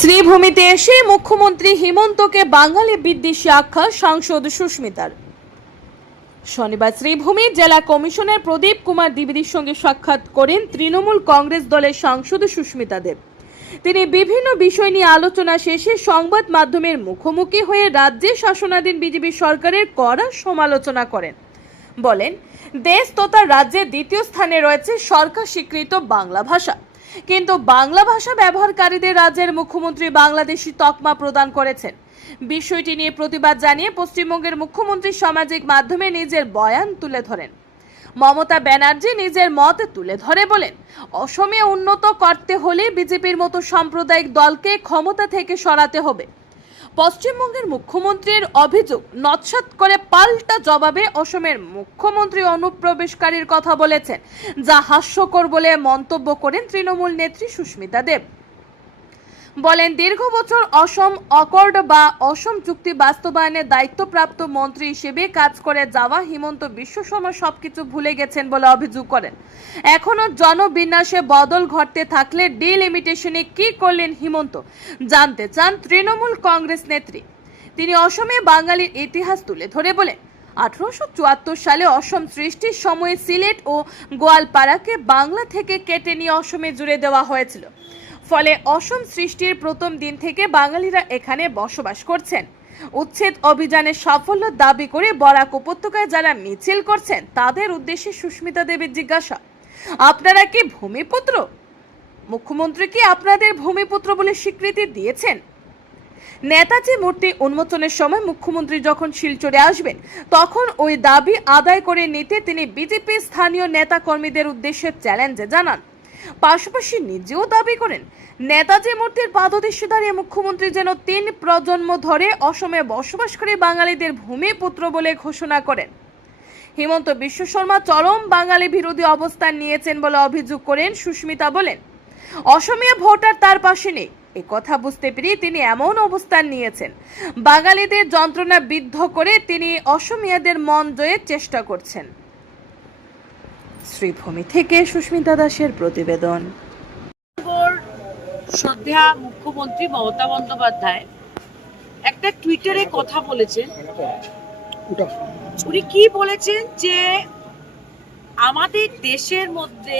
শ্রীভূমিতে এসে মুখ্যমন্ত্রী হিমন্তকে বাঙালি বিদ্বেষী আখ্যা সাংসদ সুস্মিতার। শনিবার শ্রীভূমি জেলা কমিশনের প্রদীপ কুমার দ্বিবেদীর সঙ্গে সাক্ষাৎ করেন তৃণমূল কংগ্রেস দলের সাংসদ সুস্মিতা দেব তিনি বিভিন্ন বিষয় নিয়ে আলোচনা শেষে সংবাদ মাধ্যমের মুখোমুখি হয়ে রাজ্যে শাসনাধীন বিজেপি সরকারের কড়া সমালোচনা করেন। বলেন, দেশ তথা রাজ্যের দ্বিতীয় স্থানে রয়েছে সরকার স্বীকৃত বাংলা ভাষা। কিন্তু বাংলা ভাষা ব্যবহারকারীদের রাজ্যের মুখ্যমন্ত্রী বাংলাদেশি তকমা প্রদান করেছেন। বিষয়টি নিয়ে প্রতিবাদ জানিয়ে পশ্চিমবঙ্গের মুখ্যমন্ত্রী সামাজিক মাধ্যমে নিজের বয়ান তুলে ধরেন। মমতা ব্যানার্জি নিজের মত তুলে ধরে বলেন, অসমে উন্নত করতে হলে বিজেপির মতো সাম্প্রদায়িক দলকে ক্ষমতা থেকে সরাতে হবে। পশ্চিমবঙ্গের মুখ্যমন্ত্রীর অভিযোগ নৎসাত করে পাল্টা জবাবে অসমের মুখ্যমন্ত্রী অনুপ্রবেশকারীর কথা বলেছেন, যা হাস্যকর বলে মন্তব্য করেন তৃণমূল নেত্রী সুস্মিতা দেব। বলেন, দীর্ঘ বছর অসম অকর্ড বা অসম চুক্তি বাস্তবায়নের দায়িত্বপ্রাপ্ত মন্ত্রী হিসেবে কাজ করে যাওয়া হিমন্ত বিশ্ব শর্মা সবকিছু ভুলে গেছেন বলে অভিযোগ করেন। এখনও জনবিন্যাসে বদল ঘটতে থাকলে ডিলিমিটেশনে কি করলেন হিমন্ত? জানতে চান তৃণমূল কংগ্রেস নেত্রী। তিনি অসমে বাঙালির ইতিহাস তুলে ধরে বলেন, আঠারোশো সালে অসম সৃষ্টির সময়ে সিলেট ও গোয়ালপাড়াকে বাংলা থেকে কেটে নিয়ে অসমে জুড়ে দেওয়া হয়েছিল। ফলে অসম সৃষ্টির প্রথম দিন থেকে বাঙালিরা এখানে বসবাস করছেন। উচ্ছেদ অভিযানের সাফল্য দাবি করে বরাক উপত্যকায় যারা মিছিল করছেন, তাদের উদ্দেশ্যে সুস্মিতা দেবীর জিজ্ঞাসা। আপনারা কি ভূমিপুত্র? মুখ্যমন্ত্রী কি আপনাদের ভূমিপুত্র বলে স্বীকৃতি দিয়েছেন? নেতাজি মূর্তি উন্মোচনের সময় মুখ্যমন্ত্রী যখন শিলচরে আসবেন, তখন ওই দাবি আদায় করে নিতে তিনি বিজেপি স্থানীয় নেতা কর্মীদের উদ্দেশ্যে চ্যালেঞ্জে জানান। পাশাপাশি নিজেও দাবি করেন নেতাজি মূর্তির পাদদেশে দাঁড়িয়ে মুখ্যমন্ত্রী যেন তিন প্রজন্ম ধরে অসমে বসবাসকারী বাঙালিদের ভূমিপুত্র বলে ঘোষণা করেন। হিমন্ত বিশ্ব শর্মা চরম বাঙালি বিরোধী অবস্থান নিয়েছেন বলে অভিযোগ করেন সুস্মিতা বলেন অসমীয়া ভোটার তার পাশে নেই। এ কথা বুঝতে পেরে তিনি এমন অবস্থান নিয়েছেন। বাঙালিদের যন্ত্রণা বিদ্ধ করে তিনি অসমিয়াদের মন জয়ের চেষ্টা করছেন। শ্রীভূমি থেকে সুস্মিতা দাসের প্রতিবেদন। শ্রদ্ধা মুখ্যমন্ত্রী মমতা বন্দ্যোপাধ্যায় একটা টুইটারে কথা বলেছেন। উনি কি বলেছেন যে, আমাদের দেশের মধ্যে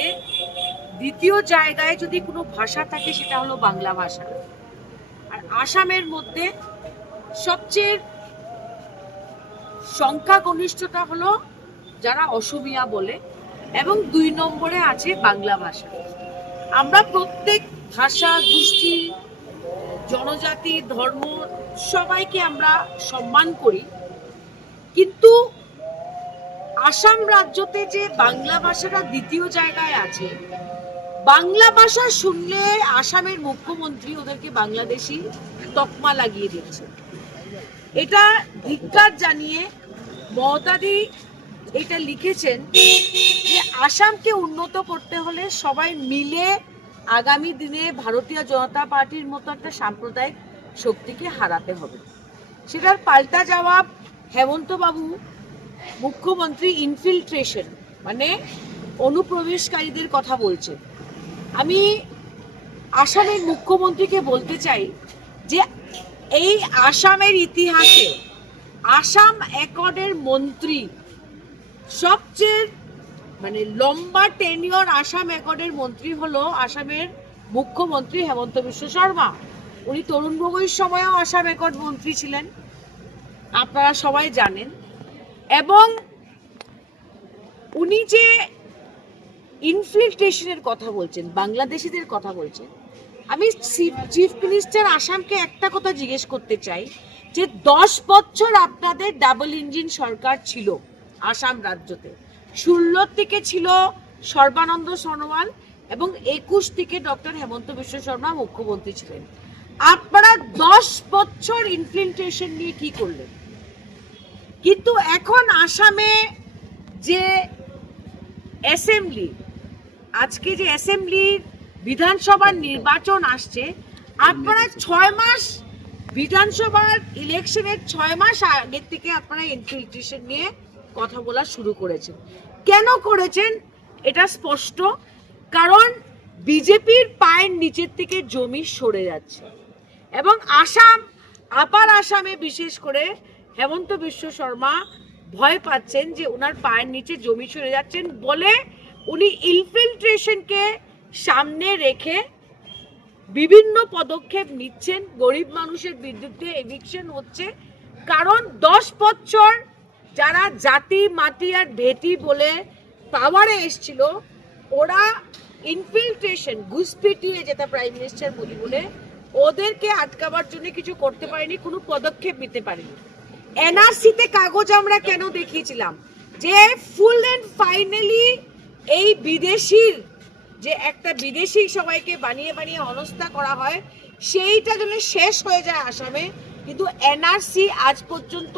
দ্বিতীয় জায়গায় যদি কোনো ভাষা থাকে সেটা হলো বাংলা ভাষা। আর আসামের মধ্যে সবচেয়ে সংখ্যাগরিষ্ঠতা হলো যারা অসমিয়া বলে। এবং দুই নম্বরে আছে বাংলা ভাষা। আমরা প্রত্যেক ভাষা, গোষ্ঠী, জনজাতি, ধর্ম সবাইকে আমরা সম্মান করি। কিন্তু আসাম রাজ্যতে যে বাংলা ভাষাটা দ্বিতীয় জায়গায় আছে, বাংলা ভাষা শুনলে আসামের মুখ্যমন্ত্রী ওদেরকে বাংলাদেশি তকমা লাগিয়ে দিচ্ছে। এটা ধিক্কার জানিয়ে মমতাদি এটা লিখেছেন আসামকে উন্নত করতে হলে সবাই মিলে আগামী দিনে ভারতীয় জনতা পার্টির মতো একটা সাম্প্রদায়িক শক্তিকে হারাতে হবে। সেটার পাল্টা জবাব হেমন্ত বাবু মুখ্যমন্ত্রী ইনফিল্ট্রেশন মানে অনুপ্রবেশকারীদের কথা বলছেন। আমি আসামের মুখ্যমন্ত্রীকে বলতে চাই যে এই আসামের ইতিহাসে আসাম অ্যাকর্ডের মন্ত্রী সবচেয়ে মানে লম্বা টেনিয়র আসাম অ্যাকর্ডের মন্ত্রী হলো আসামের মুখ্যমন্ত্রী হেমন্ত বিশ্ব শর্মা। উনি তরুণ গগৈর সময়ও আসাম অ্যাকর্ড মন্ত্রী ছিলেন, আপনারা সবাই জানেন। এবং উনি যে ইনফিল্ট্রেশনের কথা বলছেন, বাংলাদেশিদের কথা বলছেন, আমি চিফ মিনিস্টার আসামকে একটা কথা জিজ্ঞেস করতে চাই, যে দশ বছর আপনাদের ডাবল ইঞ্জিন সরকার ছিল আসাম রাজ্যতে। ষোলো থেকে ছিল সর্বানন্দ সোনোয়াল এবং একুশ থেকে ডক্টর হেমন্ত বিশ্ব শর্মা মুখ্যমন্ত্রী ছিলেন। আপনারা দশ বছর ইনফিল্ট্রেশন নিয়ে কি করলেন? কিন্তু এখন আসামে যে অ্যাসেম্বলি আজকে যে অ্যাসেম্বলির বিধানসভার নির্বাচন আসছে, আপনারা ছয় মাস বিধানসভার ইলেকশনের ছয় মাস আগের থেকে আপনারা ইনফিল্ট্রেশন নিয়ে কথা বলা শুরু করেছেন। কেন করেছেন? এটা স্পষ্ট। কারণ বিজেপির পায়ের নিচের থেকে জমি সরে যাচ্ছে। এবং আসাম, আপার আসামে বিশেষ করে হেমন্ত বিশ্ব শর্মা ভয় পাচ্ছেন যে ওনার পায়ের নিচে জমি সরে যাচ্ছেন বলে উনি ইনফিল্ট্রেশনকে সামনে রেখে বিভিন্ন পদক্ষেপ নিচ্ছেন। গরিব মানুষের বিরুদ্ধে এভিকশন হচ্ছে। কারণ দশ বছর যারা জাতি, মাটি আর ভেটি বলে পাওয়ারে এসছিল, ওরা ইনফিল্ট্রেশন ঘুষপিটিয়ে যেটা প্রাইম মিনিস্টার মোদী বলে, ওদেরকে আটকাবার জন্য কিছু করতে পারেনি, কোনো পদক্ষেপ নিতে পারেনি। এনআরসিতে কাগজ আমরা কেন দেখিয়েছিলাম? যে ফুল এন্ড ফাইনালি এই বিদেশির, যে একটা বিদেশি সবাইকে বানিয়ে বানিয়ে অনস্থা করা হয়, সেইটা যেন শেষ হয়ে যায় আসামে, কিন্তু এনআরসি আজ পর্যন্ত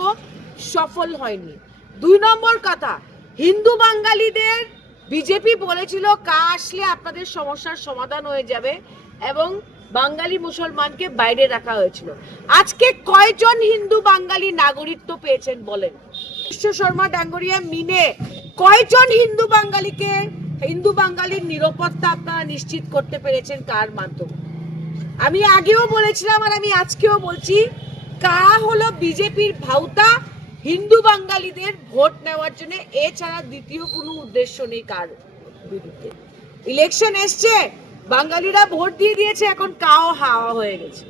সফল হয়নি। দুই নম্বর কথা, হিন্দু বাঙালিদের বিজেপি বলেছিল, কা আসলে আপনাদের সমস্যার সমাধান হয়ে যাবে এবং বাঙালি মুসলমানকে বাইরে রাখা হয়েছিল। আজকে কয়জন হিন্দু বাঙালি নাগরিকত্ব পেয়েছেন বলেন? বিশ্ব শর্মা, ডাঙ্গরিয়া, মিনে, কয়জন হিন্দু বাঙালিকে, হিন্দু বাঙালির নিরাপত্তা আপনারা নিশ্চিত করতে পেরেছেন কার মাধ্যমে? আমি আগেও বলেছিলাম আর আমি আজকেও বলছি, কা হলো বিজেপির ভাউতা হিন্দু বাঙালিদের ভোট নেওয়ার জন্য এছাড়া দ্বিতীয় কোনো উদ্দেশ্য নেই কার বিরুদ্ধে। ইলেকশন এসছে, বাঙালিরা ভোট দিয়ে দিয়েছে, এখন কাও হাওয়া হয়ে গেছে।